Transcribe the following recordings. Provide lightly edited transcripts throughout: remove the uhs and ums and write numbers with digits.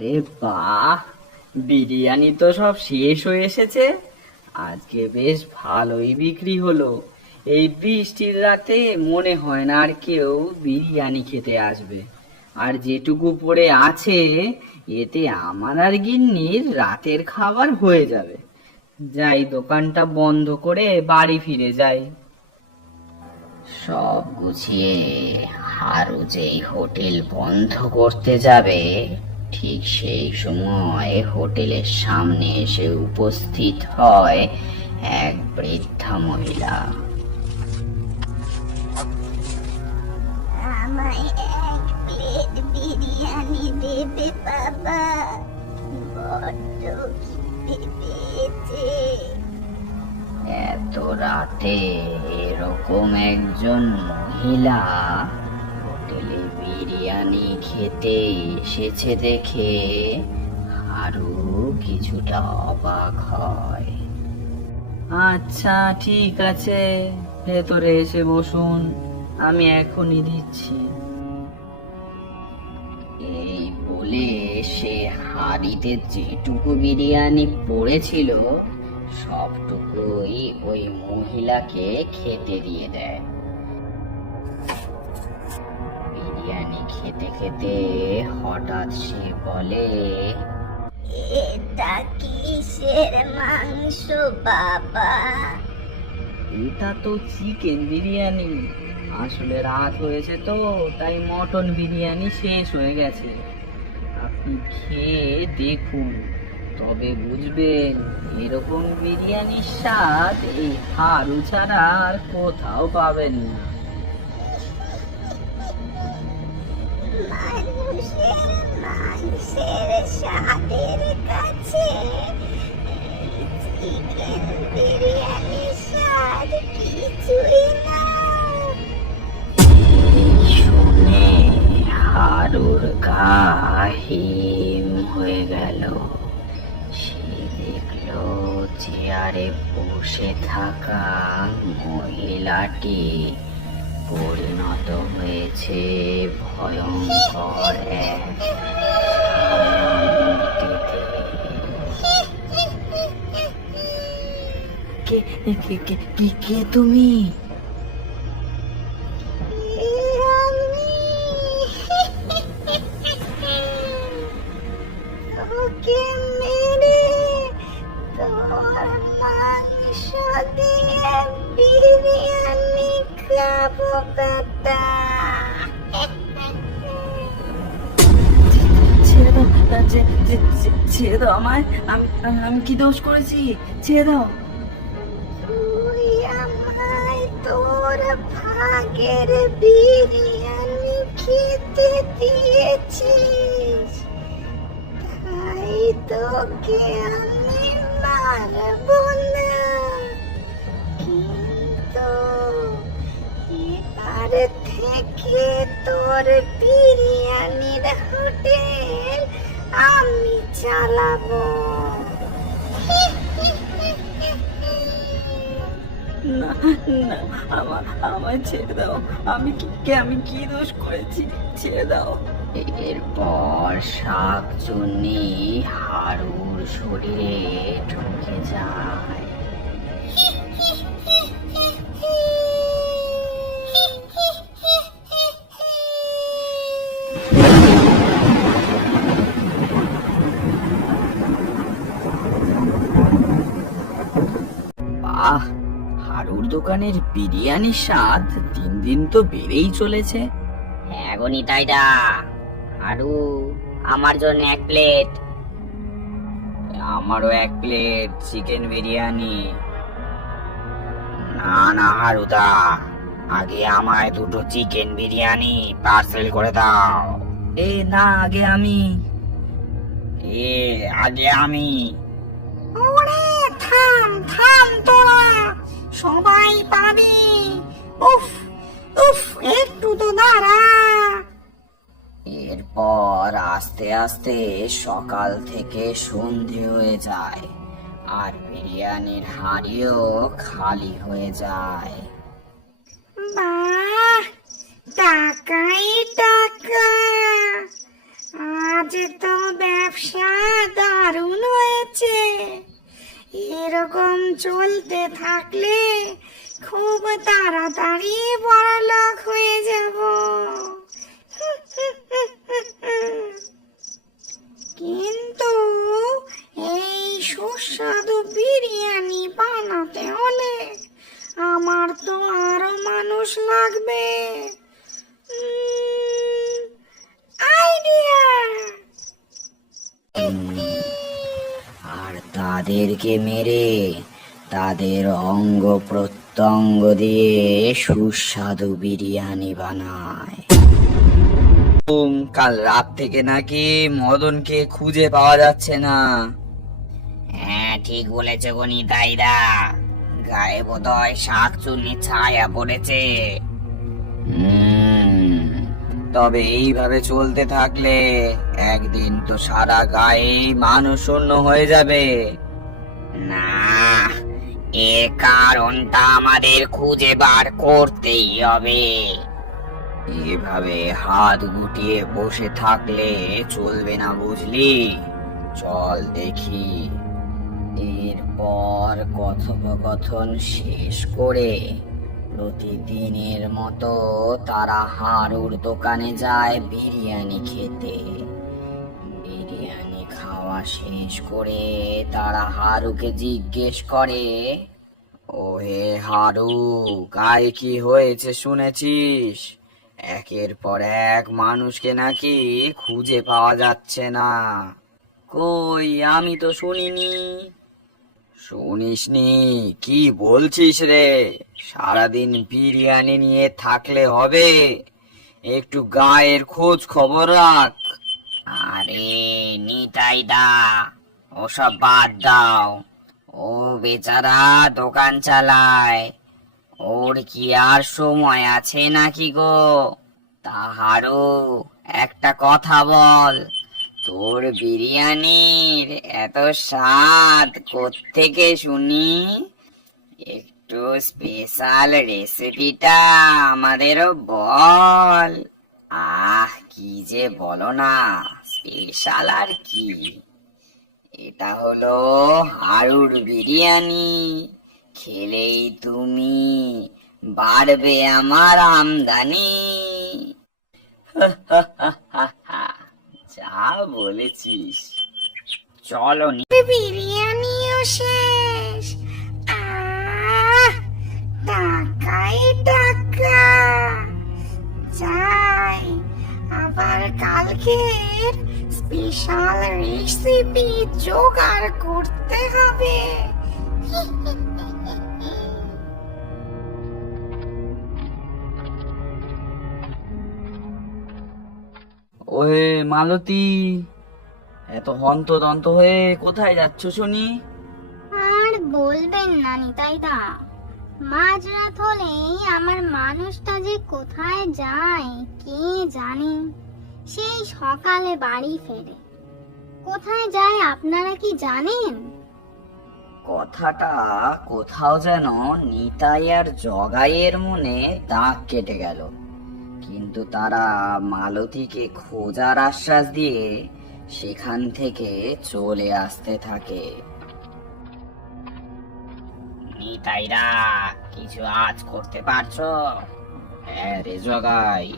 আরে বাহ, বিরিয়ানি তো সব শেষ হয়ে এসেছে। আজকে বেশ ভালোই বিক্রি হলো। এই বৃষ্টির রাতে মনে হয় না আর কেউ বিরিয়ানি খেতে আসবে। আর যেটুকু পড়ে আছে এতে আমার আর গিন্নির রাতের খাবার হয়ে যাবে। যাই, দোকানটা বন্ধ করে বাড়ি ফিরে যাই। সব গুছিয়ে হারু যেই হোটেল বন্ধ করতে যাবে, ঠিক সেই সময় হোটেলের সামনে এসে উপস্থিত হয় এক বৃদ্ধা মহিলা। আমায় এক প্লেট বিরিয়ানি দেবে বাবা, বড্ড খিদে পেয়েছে। এত রাতে এরকম একজন মহিলা হোটেলে বিরিয়ানি খেতে এসেছে দেখে আরো কিছুটা অবাক হয়। আচ্ছা, ঠিক আছে, ভেতরে এসে বসুন, আমি এখনই দিচ্ছি। এই বলে সে হাঁড়িতে যেটুকু বিরিয়ানি পড়েছিল সবটুকুই ওই মহিলাকে খেতে দিয়ে দেয়। বিরিয়ানি খেতে খেতে হঠাৎ সে বলে, এটা কিসের মাংস বাবা? এটা তো চিকেন বিরিয়ানি। আসলে রাত হয়েছে তো, তাই মটন বিরিয়ানি শেষ হয়ে গেছে। আপনি খেয়ে দেখুন, তবে বুঝবেন এরকম বিরিয়ানির স্বাদ এই হাড়ু ছাড়া আর কোথাও পাবেন না। মানুষের মাংসের স্বাদের কাছে চিকেন বিরিয়ানির স্বাদ কিছুই না। শুনে হাড়ুর গা হিম হয়ে গেল। সে দেখলো চেয়ারে বসে থাকা মহিলাটি পরিণত হয়েছে ভয়ঙ্কর এক কে কে কে কে কে তুমি? ওকে মেরে তোর মাংস দিয়ে বিরিয়ানি খাবো বেটা। ছেড়ে দাও, ছেড়ে দাও আমায়। আমি আমি কি দোষ করেছি? ছেড়ে দাও। তুই আমায় তোর ভাগের বিরিয়ানি খেতে দিয়েছিস, তাই তোকে আমি মারবো না। কিন্তু এবার থেকে তোর বিরিয়ানির হোটেল আমি চালাবো। না, না, আমায় ছেড়ে দাও। আমি কি দোষ করেছি? ছেড়ে দাও। এরপর শাকচুন্নি হাড়ুর শরীরে ঢুকে যায়। বাহ, হাড়ুর দোকানের বিরিয়ানির স্বাদ দিন দিন তো বেড়েই চলেছে। হ্যাঁ গো নিতাইদা, হারু আমার জন্য এক প্লেট। আমারও এক প্লেট চিকেন বিরিয়ানি। না না হারুদা, আগে আমায় দুটো চিকেন বিরিয়ানি পার্সেল করে দাও। না, আগে আমি। আগে আমি। ওরে থাম থাম তোরা, সবাই পাবে। উফ উফ, একটু তো দাঁড়া। এরপর আস্তে আস্তে সকাল থেকে সন্ধে হয়ে যায়, আর বিরিয়ানির হাঁড়িও খালি হয়ে যায়। বাহ, টাকাই টাকা। আজ তো ব্যবসা দারুণ হয়েছে। এরকম চলতে থাকলে খুব তাড়াতাড়ি বড়লোক হয়ে যাব। কিন্তু এই সুস্বাদু বিরিয়ানি বানাতে হলে আমার তো আরো মানুষ লাগবে। আইডিয়া! আর তাদেরকে মেরে তাদের অঙ্গ প্রত্যঙ্গ দিয়ে সুস্বাদু বিরিয়ানি বানায়। কাল রাত থেকে নাকি মদনকে খুঁজে পাওয়া যাচ্ছে না। হ্যাঁ, ঠিক বলেছে গো নিতাইদা, গায়ে বোধহয় শাকচুন্নির ছায়া পড়েছে। তবে এইভাবে চলতে থাকলে একদিন তো সারা গায়ে মানুষ শূন্য হয়ে যাবে। না, এর কারণটা আমাদের খুঁজে বার করতেই হবে। এভাবে হাত গুটিয়ে বসে থাকলে চলবে না, বুঝলি? চল দেখি। এরপর কথোপকথন শেষ করে প্রতিদিনের মতো তারা হারুর দোকানে যায় বিরিয়ানি খেতে। বিরিয়ানি খাওয়া শেষ করে তারা হারুকে জিজ্ঞেস করে, ওহে হারু, গায়ে কি হয়েছে শুনেছিস? একের পর এক মানুষকে নাকি খুঁজে পাওয়া যাচ্ছে না। কই, আমি তো শুনিনি। শুনিসনি? কি বলছিস রে? সারাদিন বিরিয়ানি নিয়ে থাকলে হবে? একটু গায়ের খোঁজ খবর রাখ। আরে নিতাইদা, ওসব বাদ দাও। ও বেচারা দোকান চালায়, ওর কি আর সময় আছে নাকি গো? তাহারও একটা কথা বল, তোর বিরিয়ানির এত স্বাদ কোত্থেকে শুনি? একটু স্পেশাল রেসিপিটা আমাদেরও বল। কি যে বলো না, স্পেশাল আর কি, এটা হলো হারুর বিরিয়ানি। খেলেই তুমি বাড়বে আমার আমদানি। যা বলেছিস। চলো বিরিয়ানিও শেষ। টাকাই টাকা। যাই, আবার কালকের স্পেশাল রেসিপি জোগাড় করতে হবে। ওহে মালতী, এত হন্তদন্ত হয়ে কোথায় যাচ্ছ শুনি? আর বলবেন না নিতাইদা, মাঝরাত হলেই আমার মানুষটা যে কোথায় যায় কে জানে। সেই সকালে বাড়ি ফেরে। কোথায় যায় আপনারা কি জানেন? কথাটা কোথাও যেন নিতাই আর জগাইয়ের মনে দাগ কেটে গেল, কিন্তু তারা মালতীকে খোঁজার আশ্বাস দিয়ে সেখান থেকে চলে আসতে থাকে। নিতাইরা, কিছু আজ করতে পারছো? হ্যাঁ রে জগাই,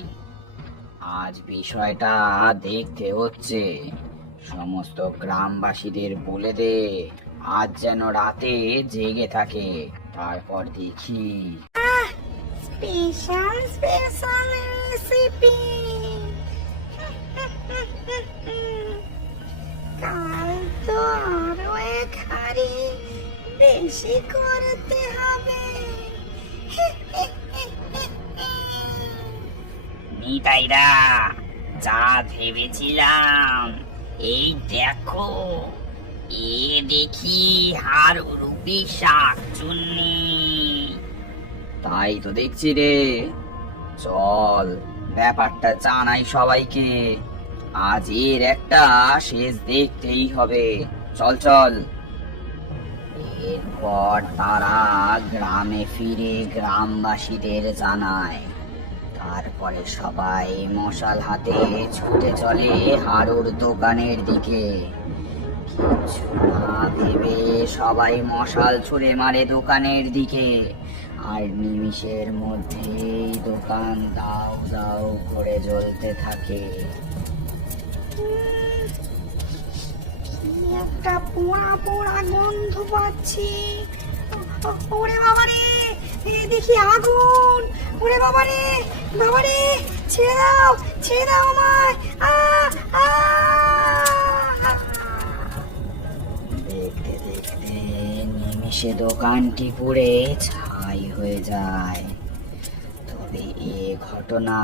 আজ বিষয়টা দেখতে হচ্ছে। সমস্ত গ্রামবাসীদের বলে দে আজ যেন রাতে জেগে থাকে, তারপর দেখি। Special special recipe. কাল তো আরো এক হাঁড়ি বেশি করতে হবে। নিতাইরা, যা ভেবেছিলাম এই দেখো, এ দেখি হারুরূপী শাকচুন্নি। তাই তো দেখছি রে। চল, ব্যাপারটা জানাই সবাইকে। আজ এর একটা শেষ দেখতেই হবে। চল চল। এরপর তারা গ্রামে ফিরে গ্রামবাসীদের জানায় তারপরে সবাই মশাল হাতে ছুটে চলে হারুর দোকানের দিকে। কিছু না ভেবে সবাই মশাল ছুঁড়ে মারে দোকানের দিকে, আর নিমিষের মধ্যেই দোকান দাউ দাউ করে জ্বলতে থাকে। কি একটা পোড়া পোড়া গন্ধ পাচ্ছি। ওরে বাবারে, দেখি আগুন। ওরে বাবারে, বাবারে, ছেড়ে দাও, ছেড়ে দাও আমায়। দেখতে দেখতে নিমিষে দোকানটি পুড়ে ছাই হয়ে যায়। তবে এ ঘটনা